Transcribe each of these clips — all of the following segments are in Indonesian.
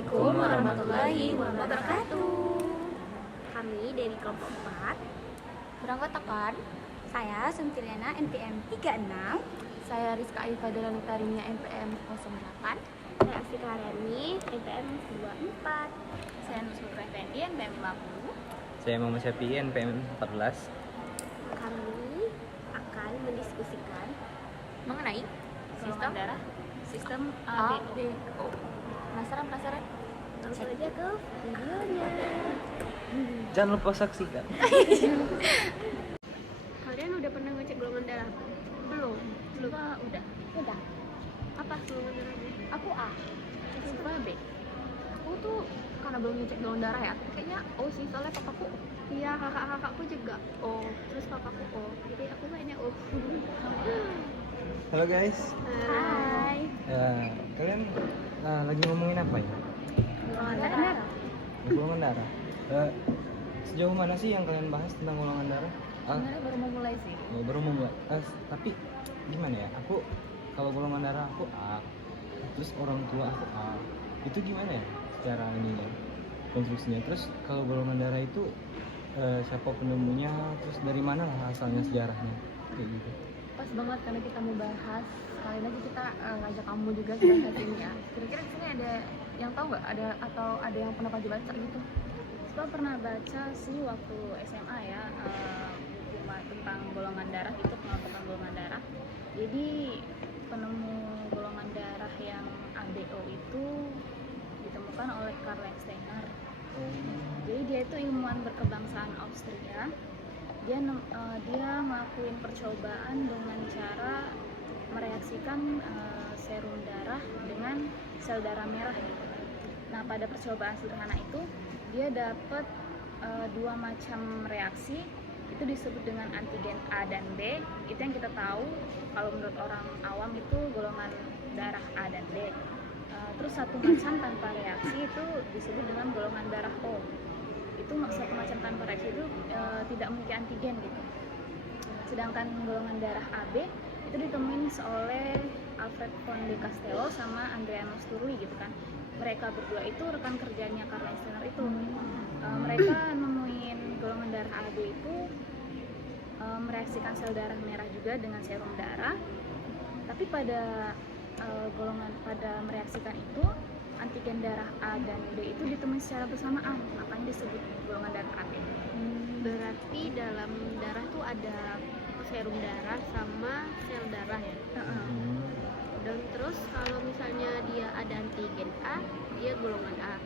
Assalamualaikum warahmatullahi wabarakatuh. Kami dari kelompok 4 Beranggotakan Saya Suntiliana NPM 36. saya Rizka Aifa Dalanutarinya NPM 08. Saya Asika Rani NPM 24. Saya Nusura Effendi NPM 50. Saya Muhammad Syafi'i NPM 14. Kami akan mendiskusikan Mengenai sistem darah sistem A, ABO. B, O. Penasaran? Langsung aja ke videonya. Jangan lupa saksikan. Kalian udah pernah ngecek golongan darah? Belum. Udah. Apa golongan darahnya? Aku A. Siapa B? Aku tuh karena belum ngecek golongan darah ya. Tapi kayaknya O sih, soalnya papaku Iya, kakakku juga O. Terus papaku O. Jadi aku kayaknya O. Halo guys. Hai. Kalian lagi ngomongin apa ya? Golongan darah. Golongan darah. Sejauh mana sih yang kalian bahas tentang golongan darah? sebenarnya baru mau mulai sih. Baru mau mulai. Tapi gimana ya? Aku kalau golongan darah aku A, terus orang tua aku A. Itu gimana ya? Secara ini ya, konstruksinya. Terus kalau golongan darah itu siapa penemunya? Terus dari mana lah asalnya sejarahnya? Kayak gitu. Pas banget karena kita mau bahas, kalian aja kita ngajak kamu juga ke bahas ini ya. Kira-kira di sini ada yang tahu nggak? Ada yang pernah pagi baca gitu? Saya pernah baca sih waktu SMA ya, buku tentang golongan darah itu, pengelompokan golongan darah. Jadi penemu golongan darah yang ABO itu ditemukan oleh Karl Steiner. Jadi dia itu ilmuwan berkebangsaan Austria. Dia ngelakuin percobaan dengan cara mereaksikan serum darah dengan sel darah merah gitu. Nah, pada percobaan sederhana itu dia dapat dua macam reaksi, itu disebut dengan antigen A dan B. Itu yang kita tahu kalau menurut orang awam itu golongan darah A dan B. Terus satu macam tanpa reaksi itu disebut dengan golongan darah O. Itu satu macam tanpa reaksi itu tidak memiliki antigen gitu. Sedangkan golongan darah AB itu ditemuin oleh Alfred von de Castello sama Andrea Sturli gitu kan. Mereka berdua itu rekan kerjanya Karl Steiner itu. Mereka nemuin golongan darah AB itu mereaksikan sel darah merah juga dengan serum darah. Tapi pada mereaksikan itu antigen darah A dan B itu ditemui secara bersamaan, makanya disebut golongan darah AB. Berarti dalam darah tuh ada serum darah sama sel darah ya. Dan terus kalau misalnya dia ada antigen A, dia golongan A.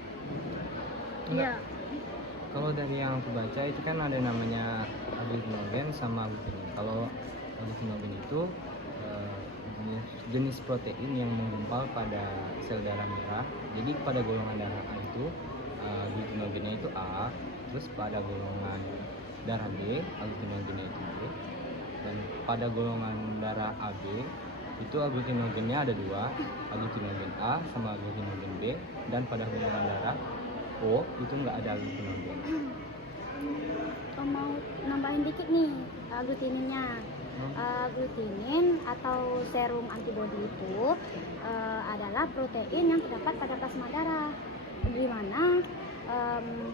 Iya. Kalau dari yang aku baca itu kan ada namanya agglutinogen sama agglutinin. Kalau agglutinogen itu jenis protein yang menggumpal pada sel darah merah. Jadi pada golongan darah A itu agglutinogennya itu A, terus pada golongan darah B agglutinogennya itu B, dan pada golongan darah AB itu agglutinogennya ada dua, agglutinogen A sama agglutinogen B, dan pada golongan darah O itu nggak ada agglutinogen. Mau nambahin dikit nih aglutininnya. Aglutinin atau serum antibodi itu adalah protein yang terdapat pada plasma darah, di mana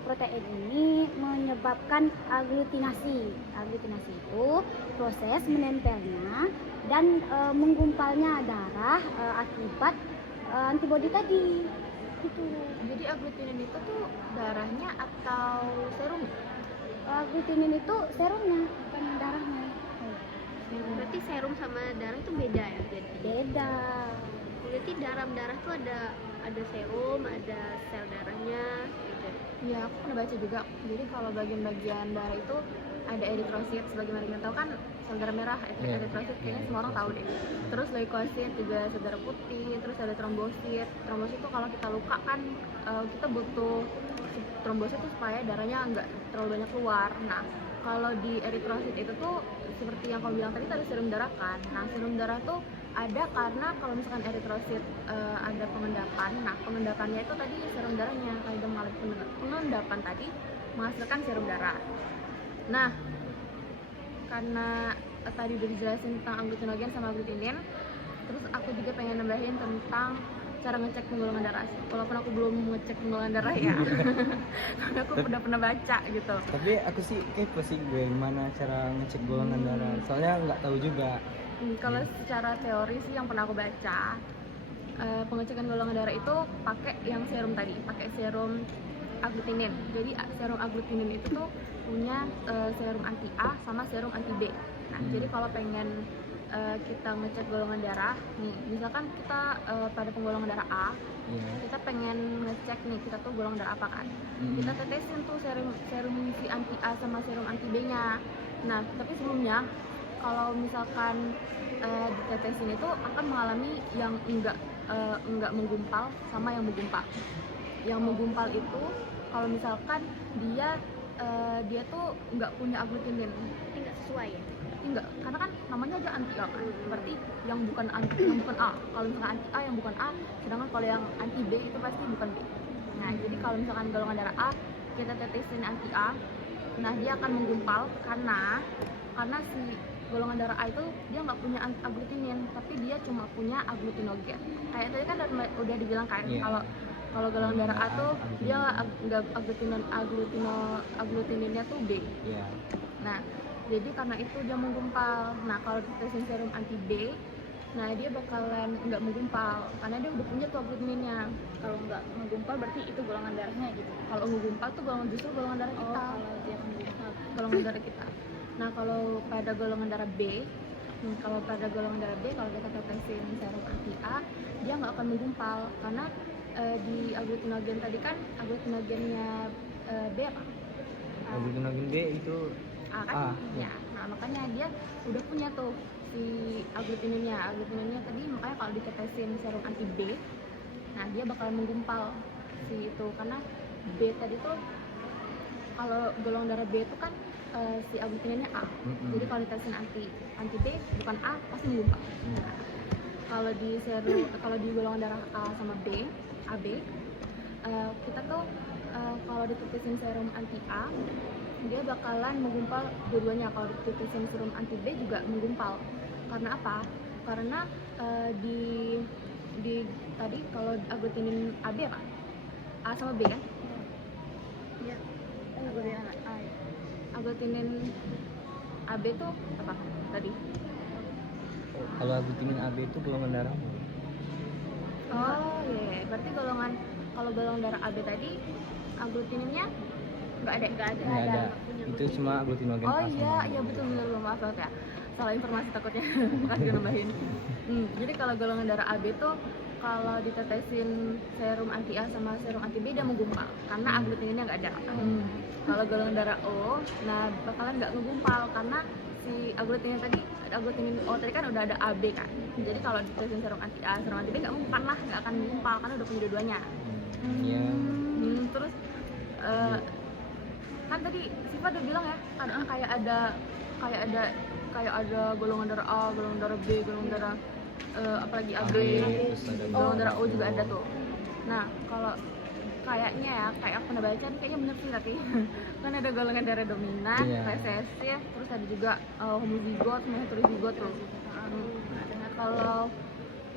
protein ini menyebabkan aglutinasi. Aglutinasi itu proses menempelnya dan menggumpalnya darah akibat antibodi tadi. Gitu. Jadi agglutinin itu tuh darahnya atau serum? Aglutinin itu serumnya, bukan darahnya. Berarti serum sama darah itu beda ya? Beda. Berarti dalam darah tuh ada serum, ada sel darahnya gitu. Iya, aku pernah baca juga. Jadi kalau bagian-bagian darah itu ada eritrosit, sebagaimana kita tahu kan sel darah merah, eritrosit kayaknya semua orang tahu deh. Terus leukosit juga sel darah putih, terus ada trombosit. Trombosit itu kalau kita luka kan kita butuh trombosit itu supaya darahnya nggak terlalu banyak keluar. Nah, kalau di eritrosit itu tuh seperti yang kamu bilang tadi ada serum darah kan. Nah, serum darah tuh ada karena kalau misalkan eritrosit ada pengendapan. Nah, pengendapannya itu tadi serum darahnya, kalau dia mengalami pengendapan tadi menghasilkan serum darah. Nah, karena tadi udah dijelasin tentang agglutinogen sama agglutinin, terus aku juga pengen nambahin tentang cara ngecek penggolongan darah sih. Walaupun aku belum ngecek penggolongan darah ya. Tapi aku udah pernah baca gitu. Tapi aku sih kepo sih gue gimana cara ngecek golongan darah. Soalnya nggak tahu juga. Kalau secara teori sih yang pernah aku baca, pengecekan golongan darah itu pakai yang serum tadi, pakai serum agglutinin. Jadi serum agglutinin itu tuh punya serum anti A sama serum anti B. Nah, jadi kalau pengen kita ngecek golongan darah, nih, misalkan kita pada penggolongan darah A, kita pengen ngecek nih kita tuh golongan darah apa kan? Kita tetesin tuh serum si anti A sama serum anti B-nya. Nah, tapi sebelumnya kalau misalkan ditetesin itu akan mengalami yang enggak menggumpal sama yang menggumpal. Yang menggumpal itu kalau misalkan dia tuh nggak punya agglutinin, Nggak sesuai ya. enggak, karena kan namanya aja anti A kan, berarti yang bukan A. Kalau misalkan anti A yang bukan A, sedangkan kalau yang anti B itu pasti bukan B. Nah, jadi kalau misalkan golongan darah A kita tetesin anti A, nah dia akan menggumpal karena si golongan darah A itu dia nggak punya agglutinin, tapi dia cuma punya agglutinogen. Kayak tadi kan udah dibilang kan, kalau golongan darah A tuh dia nggak agglutininnya tuh B. Nah, jadi karena itu dia menggumpal. Nah, kalau ditetesin serum anti B, nah dia bakalan nggak menggumpal karena dia udah punya tuh agglutinnya. Kalau nggak menggumpal berarti itu golongan darahnya gitu. Kalau menggumpal tuh justru golongan darah kita. Kalau dia menggumpal. Golongan darah kita. Nah, kalau pada golongan darah B, kalau kita tetesin serum anti A, dia nggak akan menggumpal karena di agglutinogen tadi kan agglutinogennya B apa? Agglutinogen B itu A kan? Ya. Nah, makanya dia udah punya tuh si agglutininnya tadi, makanya kalau ditetesin serum anti B, nah dia bakal menggumpal si itu karena B tadi tuh kalau golongan darah B itu kan si agglutininnya A. Jadi kalau ditetesin anti B bukan A pasti menggumpal. Nah, kalau di golongan darah A sama B, AB, kita tuh kalau ditetesin serum anti A dia bakalan menggumpal dua-duanya. Kalau ditetesin serum anti B juga menggumpal. Karena apa? Karena di tadi kalau agglutinin AB apa? A sama B kan? Iya. Agglutinin AB tuh apa tadi? Kalau agglutinin AB itu golongan darah. Oh iya, berarti kalau golongan darah AB tadi agglutininnya nggak ada. Itu cuma agglutinogen Oh A sama iya betul, maaf ya, salah informasi takutnya. Makasih udah nambahin. Jadi kalau golongan darah AB tuh kalau ditetesin serum anti A sama serum anti B dia menggumpal karena agglutininnya nggak ada. Kalau golongan darah O, nah bakalan nggak ngegumpal karena si agglutinin O tadi kan udah ada AB kan. Jadi kalau ditetesin serum anti A, serum anti B nggak akan menggumpal karena udah punya dua-duanya. Terus kan tadi Siva udah bilang ya, kan kayak ada golongan darah A, golongan darah B, golongan darah apalagi AB, golongan darah O juga ada tuh. Nah, kalau kayaknya ya, kayak aku pernah baca, kayaknya bener sih tapi kan ada golongan darah dominan, resesif, terus ada juga homozigot, heterozigot tuh. Nah, kalau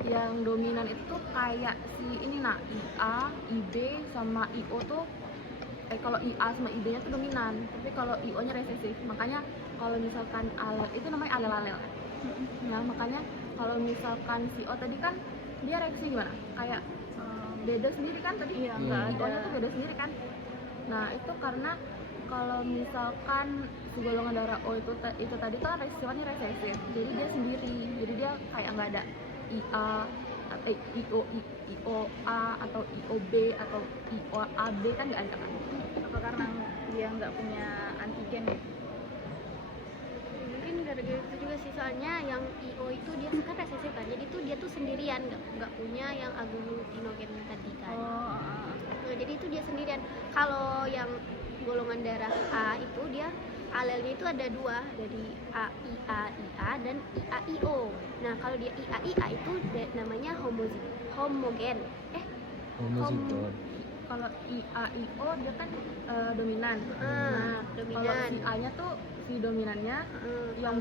yang dominan itu tuh kayak si ini IA, IB sama IO tuh kalau IA sama IB nya tuh dominan, tapi kalau IO nya resesif. Makanya kalau misalkan alel itu namanya alel-alel. Nah, makanya kalau misalkan si O tadi kan dia reaksi gimana? Kayak beda sendiri kan tadi? Iya, nggak ada. IO nya tuh beda sendiri kan? Nah, itu karena kalau misalkan si golongan darah O itu tadi tuh kan sifatnya resesif, jadi dia sendiri, jadi dia kayak nggak ada IA, IOA atau IOB atau IOAB kan nggak ada kan? Apa karena dia nggak punya antigen? Mungkin gara-gara itu juga sih, soalnya yang IO itu dia kan resesif kan, jadi tuh dia tuh sendirian, nggak punya yang agglutinogen tadi kan. Nah, jadi itu dia sendirian. Kalau yang golongan darah A itu dia alelnya itu ada dua, dari IA dan IAIO. Nah, kalau dia IAIA itu namanya homogen. Homozigot. Kalau IAIO dia kan dominan. Dominan. Kalau si A nya tuh si dominannya yang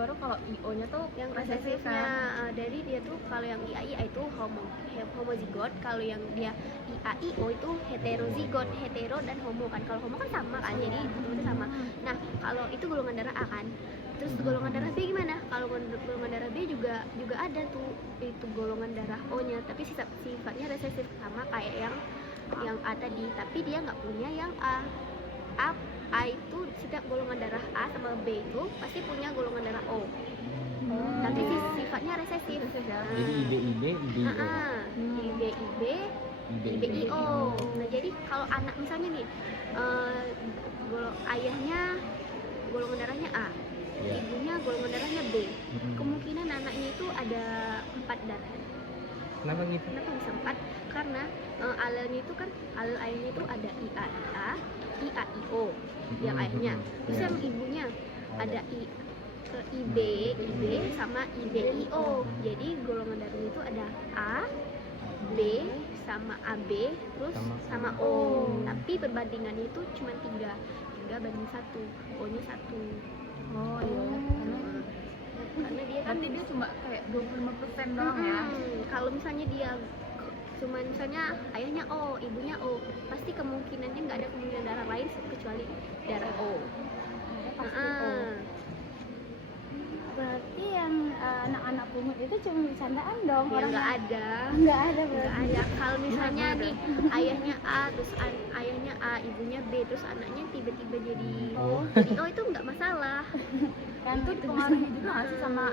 baru kalau IO-nya tuh yang resesif resesifnya kan. dari dia tuh kalau yang IA itu homozigot, kalau yang dia IAIO itu heterozigot, hetero dan homo kan. Kalau homo kan sama kan, jadi itu sama. Nah kalau itu golongan darah A kan. Terus golongan darah B gimana? Kalau golongan darah B juga ada tuh itu golongan darah O-nya, tapi sifatnya resesif sama kayak yang A tadi, tapi dia nggak punya yang A. A itu setiap golongan darah A sama B itu pasti punya golongan darah O. Tapi sifatnya resesif. Jadi IB IO. IBIO. Nah jadi kalau anak misalnya nih ayahnya golongan darahnya A, Ya. ibunya golongan darahnya B, kemungkinan anaknya itu ada 4 darah. Kenapa gitu? Kenapa bisa 4? Karena alelnya itu kan alel ayahnya itu ada IAIA, IAIO yang ayahnya. Terus Ya. yang ibunya ada IB sama IBIO. Jadi golongan darahnya itu ada A, B sama AB terus sama O. Tapi perbandingannya itu cuma 3 banding 1, O-nya 1. Oh iya. Karena dia kan Berarti dia cuma kayak 25% doang ya. Kalau misalnya dia cuman misalnya ayahnya O, ibunya O, pasti kemungkinannya nggak ada kemungkinan darah lain kecuali darah O. Pasti O. Berarti yang anak-anak pungut itu cuma bercandaan dong, Ya orang nggak ada. nggak ada Nggak berarti. ada. Kalau misalnya nih ayahnya A terus ayahnya A, ibunya B, terus anaknya tiba-tiba jadi O. O itu nggak masalah. Kan itu dipengaruhi juga nggak sih sama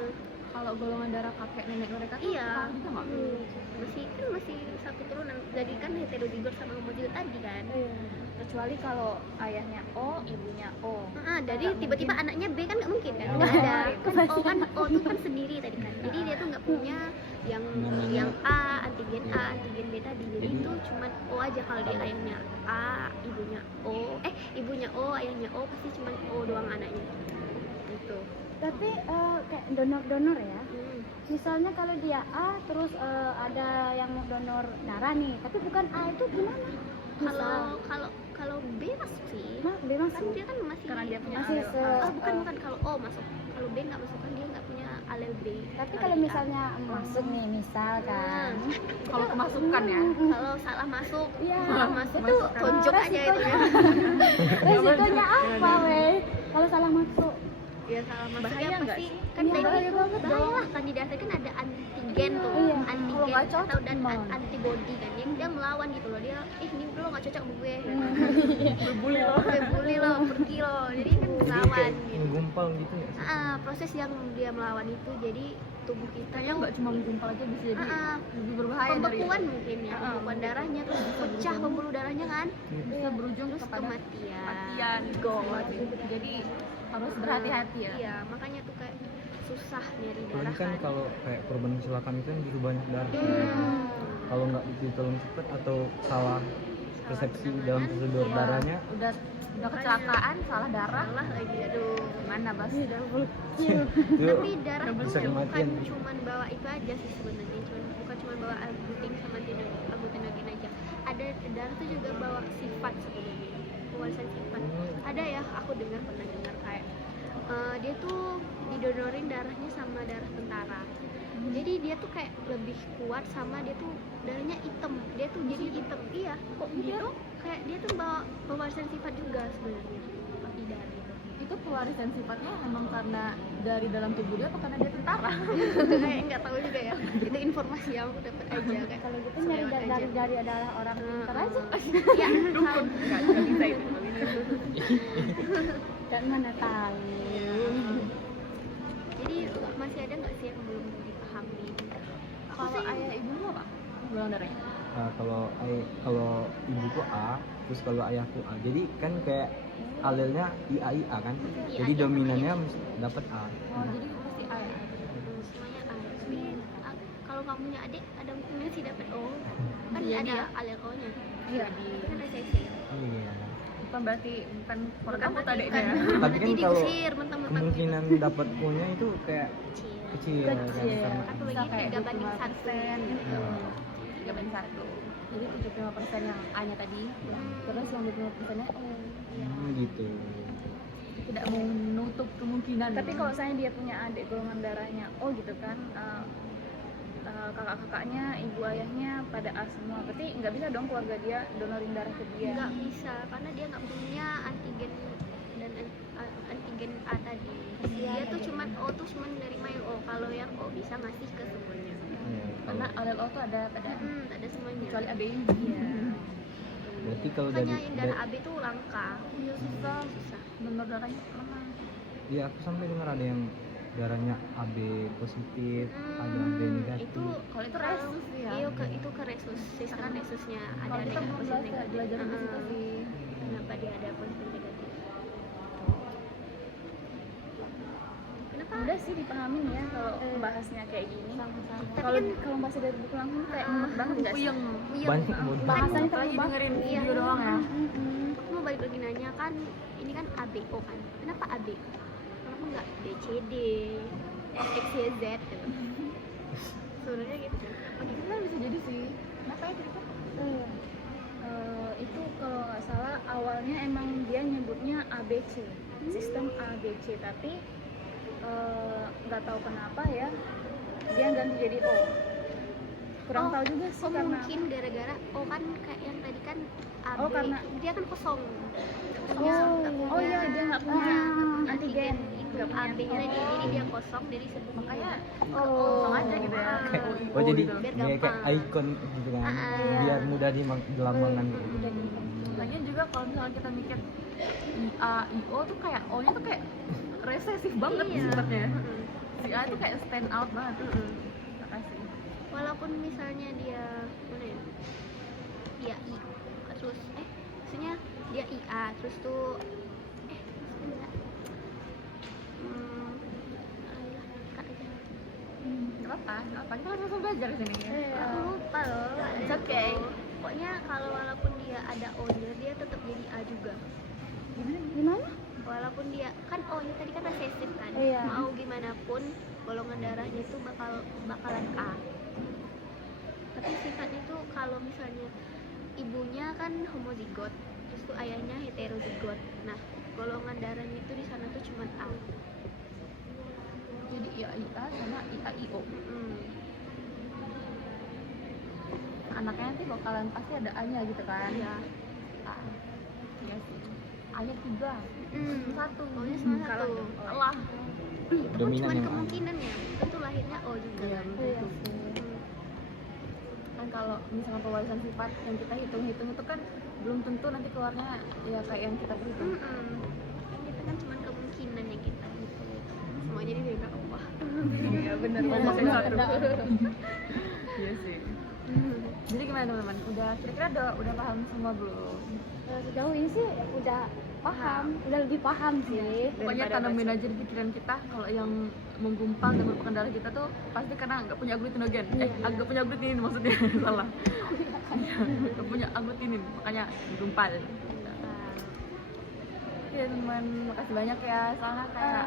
kalau golongan darah kakek nenek mereka tuh Iya. pengaruh juga nggak? Masih satu turunan. Jadi kan heterozigot sama homozigot tadi kan. Kecuali kalau ayahnya O, ibunya O. Jadi tiba-tiba anaknya B kan nggak mungkin kan, Oh. nggak ada. Kan O tuh kan sendiri tadi kan. Jadi dia tuh nggak punya yang antigen B tadi. Jadi itu cuman O aja kalau dia ayahnya A, ibunya O, ayahnya O, pasti cuman O doang anaknya. Gitu. Tapi kayak donor-donor ya. Misalnya kalau dia A terus ada yang mau donor darah nih, tapi bukan A itu gimana? Kalau B masuk sih. B Kan masuk. dia kan masih Karena dia punya Masih alel. bukan kalau O masuk. Kalau B nggak masuk kan dia nggak punya alel B. Tapi kalau misalnya masuk nih, misalkan Kalau kemasukan ya. Kalau salah masuk, Iya. salah masuk Masuk tuh kan. tonjok aja itu ya. resikonya apa, weh? Kalau salah masuk. Ya salah masuk Bahaya ya nggak pasti sih? kan Iya, dari bahaya banget bahaya dong. lah kan di dasar kan ada antigen tuh, Iya. Kalau antigen nggak cocok atau dan gimana? antibody kan yang dia melawan gitu loh, dia ini lo nggak cocok sama gue, Berbuli loh. gue bully lo, pergi lo, jadi kan Jadi melawan kayak gitu. menggumpal gitu nggak sih? Proses yang dia melawan itu jadi tubuh kita Kayaknya tuh nggak cuma menggumpal aja, bisa jadi lebih berbahaya dari pembekuan mungkin ya, pembekuan darahnya terus pecah pembuluh darahnya kan, bisa berujung terus kepada kematian. kematian. Jadi harus berhati-hati ya. Iya, makanya tuh kayak susah nyari Soalnya darah kan kan. kalau kayak korban kecelakaan itu kan butuh banyak darah. Kalau nggak ditolong cepat atau salah persepsi dalam prosedur Iya. darahnya, Udah kecelakaan, salah darah. Salah lagi, aduh. Gimana, Bas? itu Tapi darah tuh bisa bukan kematian. cuman bawa itu aja sih sebenarnya, bukan cuma bawa aglutin sama aglutinogen aja. Ada darah tuh juga bawa sifat sebenarnya, pewarisan sifat. Ada ya, aku pernah dengar kayak dia tuh didonorin darahnya sama darah tentara. Jadi dia tuh kayak lebih kuat sama dia tuh darahnya hitam. Dia tuh jadi hitam. Iya, kok gitu? Kayak dia tuh bawa pewarisan sifat juga sebenarnya di darah itu. Itu pewarisan sifatnya emang karena dari dalam tubuh dia atau karena dia tentara? Kayak nggak tahu juga ya. Itu informasi yang aku dapat aja kayak. Kalau gitu nyari Selewat aja. dari adalah orang pintar aja. Ya, kalau Nggak bisa itu. nggak bisa. Dan mana tahu. jadi masih ada nggak sih yang belum dipahami? Kalau ayah ibumu apa? Golongan darahnya? kalau ibuku A, terus kalau ayahku A. Jadi kan kayak alelnya IAIA kan. Iya, Jadi iya. dominannya dapat A. Oh, jadi pasti ayah. Semuanya A. Tapi kalau kamu punya adik ada mungkin sih dapat O. Kan Iya, ada dia. alel O-nya. Iya. Itu kan SSC. Iya. Bukan berarti bukan kamu berarti tadi kan. ya. Tapi kan Nanti kalau diusir mentang-mentang kemungkinan dapat punya itu kayak kecil. kecil kan Kecil. karena Aku Bisa lagi kayak 3 banding 1 gitu. 3/1. Jadi 75% yang A-nya tadi, terus yang 25%-nya E. gitu. tidak menutup kemungkinan. Tapi kalau saya dia punya adik golongan darahnya O gitu kan, kakak-kakaknya, ibu ayahnya pada A semua, berarti nggak bisa dong keluarga dia donorin darah ke dia. Nggak bisa karena dia nggak punya antigen dan antigen A tadi. Dia tuh cuman O tuh cuman nerima yang O. Kalau yang O bisa ngasih ke semuanya. Iya, Karena kalau- alel O tuh ada pada Ada semuanya. kecuali AB. Iya. berarti kalau dari Makanya yang darah AB tuh langka. Iya susah. Susah. Donor darahnya mana? ya aku sampai dengar ada yang darahnya AB positif, ada AB negatif. Itu Kalau itu resus ya. Iya, itu ke resus, sistem resusnya ada Kalau kita yang belum positif negatif. belajar di situ sih. Kenapa dia ada positif negatif? Kenapa? Udah sih dipahamin ya kalau bahasnya kayak gini. Tapi Kalau kan kalau bahasa dari buku langsung tuh kayak mumet banget nggak sih? Puyeng. Banyak bodoh. Bahasanya Apalagi terlalu dengerin Iya. video doang ya. aku mau balik lagi nanya kan, ini kan ABO kan. Kenapa AB? Kenapa nggak BCD, XYZ gitu? Sebenarnya gitu kan. Itu kan bisa jadi sih. Kenapa ya cerita? Itu kalau nggak salah awalnya emang dia nyebutnya ABC, sistem ABC, tapi nggak tahu kenapa ya dia ganti jadi O. Kurang tahu juga sih Oh, karena mungkin gara-gara kan kayak yang tadi kan AB Oh, karena- dia kan kosong. oh iya dia nggak punya antigen, Itu nggak punya AB nya antigen. jadi dia kosong dari sebelumnya. Makanya Oh. kosong aja gitu ya. Kayak Oh jadi gitu. Biar kayak gampang. icon gitu kan, Ah. biar mudah dilambangkan. Lagian juga kalau misalnya kita mikir IA, IO tuh kayak O-nya tuh kayak resesif banget Iya. sebenarnya. Mm-mm. Si A tuh kayak stand out banget. Mm-mm. Makasih. Walaupun misalnya dia mana ya, dia I terus maksudnya dia IA terus tuh maksudnya kak aja. Nggak apa-apa, nggak apa-apa. Kita langsung belajar di sini. Aku lupa loh. It's okay. Pokoknya kalau walaupun dia ada O-nya dia tetap jadi A juga. Gimana? Walaupun dia kan O-nya tadi kan resesif kan. Iya. Mau gimana pun golongan darahnya itu bakalan A. Tapi sifatnya tuh kalau misalnya ibunya kan homozigot, terus tuh ayahnya heterozigot. Nah, golongan darahnya itu di sana tuh cuma A. Jadi IA, IA sama IA, IO. Anaknya nanti bakalan pasti ada A-nya gitu kan. Iya. A. Iya sih. A-nya 3. Satu. O-nya cuma Kalah satu. dong. Allah. Itu kan Dominan cuma yang A. kemungkinan ya. Itu lahirnya O juga. Iya, kan. betul. Kan kalau misalnya pewarisan sifat yang kita hitung-hitung itu kan belum tentu nanti keluarnya ya kayak yang kita perhitung. Kan itu kan cuma kemungkinan yang kita hitung. Semuanya dipegang Allah. Iya benar. Iya, benar. Iya sih. Jadi gimana teman-teman? Udah kira-kira udah paham semua belum? Sejauh ini sih udah paham, udah lebih paham sih. Pokoknya Daripada tanemin baca. aja di pikiran kita kalau yang menggumpal dan merupakan darah kita tuh pasti karena nggak punya aglutinogen. Nggak punya aglutinin maksudnya salah. Nggak punya aglutinin makanya gumpal. Ya teman, makasih banyak ya. Soalnya kayak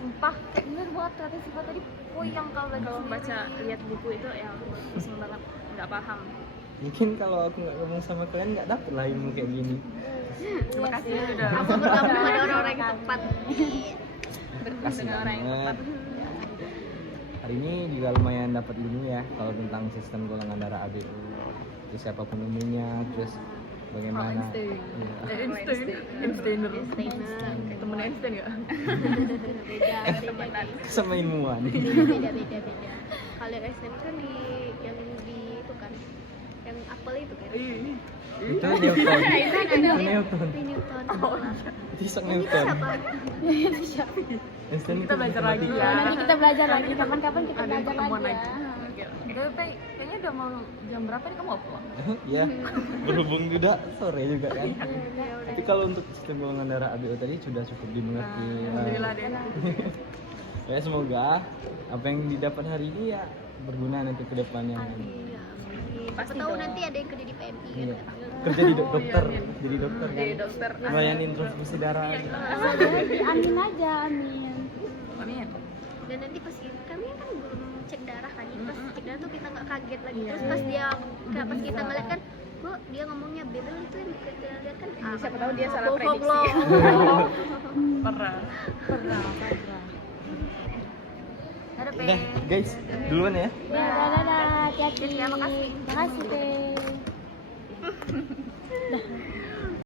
sumpah kayak bener banget ternyata sifat tadi puyeng kalau lagi Kalau sendiri. baca lihat buku itu ya pusing banget, nggak paham. Mungkin kalau aku nggak ngomong sama kalian nggak dapet lah ilmu kayak gini. Terima kasih udah. Aku bergabung ada orang-orang yang tepat. Kasih Dengan orang yang banget. Hari ini juga lumayan dapat ilmu ya kalau tentang sistem golongan darah ABO. Terus siapapun ilmunya, terus bagaimana. Einstein. Iya. Einstein. Einsteiner. Einsteiner. Temennya Einstein nggak? Beda. Sama ilmuwan. Beda. Kalau yang Einstein kan yang di itu kan, yang apel itu kan. Itu Newton. Itu Newton. di Newton. Itu Isaac Yang itu Newton. siapa? Einstein Kita itu belajar lagi matematika. ya. Nanti kita belajar lagi, kapan-kapan kita Ada belajar pertemuan lagi ya. Tapi kayaknya udah mau jam berapa nih kamu mau pulang? Ya, berhubung juga sore juga kan. Ya udah. Tapi kalau untuk sistem golongan darah ABO tadi sudah cukup dimengerti. Alhamdulillah deh. Ya semoga apa yang didapat hari ini ya berguna nanti ke depannya. Iya. Pasti Siapa tahu dong. nanti ada yang kerja di PMI kan. Iya. Kerja di dokter, jadi dokter kan. Jadi dokter. Melayanin transfusi darah. Amin aja, amin. Amin. Dan nanti pas kami kan belum cek darah kan. Pas cek darah tuh kita nggak kaget lagi. Iya. Terus pas dia pas kita ngeliat kan, Bu, dia ngomongnya B dulu itu yang kita lihat kan A. Siapa tahu dia salah Goblok prediksi. loh. Pernah. Ada Udah guys, duluan ya. Ya, dadah, hati-hati. Terima kasih. Makasih, Pe.